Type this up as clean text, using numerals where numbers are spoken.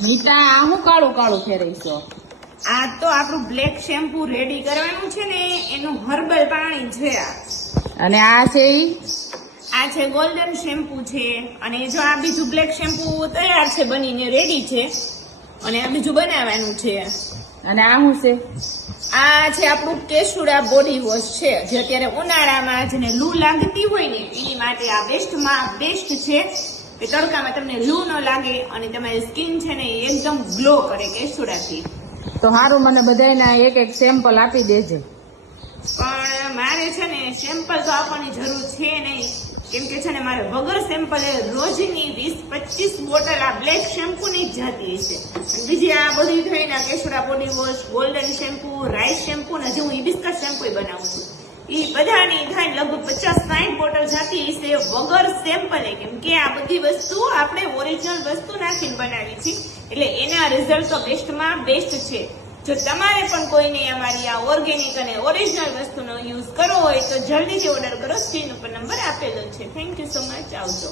નીતા આ હું કાળું કાળું ફેરવીશો? આ તો આપણું બ્લેક શેમ્પુ રેડી કરવાનું છે ને, એનું હર્બલ પાણી છે આ. અને આ છે ઈ? આ છે ગોલ્ડન શેમ્પુ છે. અને જો આ બીજું બ્લેક શેમ્પુ તૈયાર છે, બનીને રેડી છે, અને આ બીજું બનાવવાનું છે. અને આ શું છે? આ છે આપણું કેસુડા બોડી વોશ છે, જે અત્યારે ઉનાળામાં જેને લૂ લાગતી હોય ને એની માટે આ બેસ્ટમાં બેસ્ટ છે. કે તડકામાં તમને લૂ ન લાગે અને તમારી સ્કિન છે ને એકદમ ગ્લો કરે કેસુડાથી. તો સારું, મને બધાયના એક એક સેમ્પલ આપી દેજે. પણ મારે છે ને સેમ્પલ તો આપવાની જરૂર છે નહીં, કેમ કે છે ને મારે વગર સેમ્પલે રોજની 20-25 બોટલ આ બ્લેક શેમ્પુ ની જ જતી છે. બીજી આ બધી થઈને કેસુડા body wash, golden shampoo, rice shampoo ને હજી હું હિબિસ્કસ શેમ્પુ બનાવું છું. એ બધાની થાય લગભગ 50-60 બોટલ જતી છે વગર સેમ્પલે, કેમ કે આ બધી વસ્તુ આપણે ઓરિજિનલ વસ્તુ નાખીને બનાવી છે, એટલે એના રિઝલ્ટ તો બેસ્ટમાં બેસ્ટ છે. જો તમારે પણ કોઈને અમારી આ ઓર્ગેનિક અને ઓરિજિનલ વસ્તુનો યુઝ કરવો હોય તો જલ્દીથી ઓર્ડર કરો. સ્ક્રીન ઉપર નંબર આપેલો છે. Thank you so much. આવજો.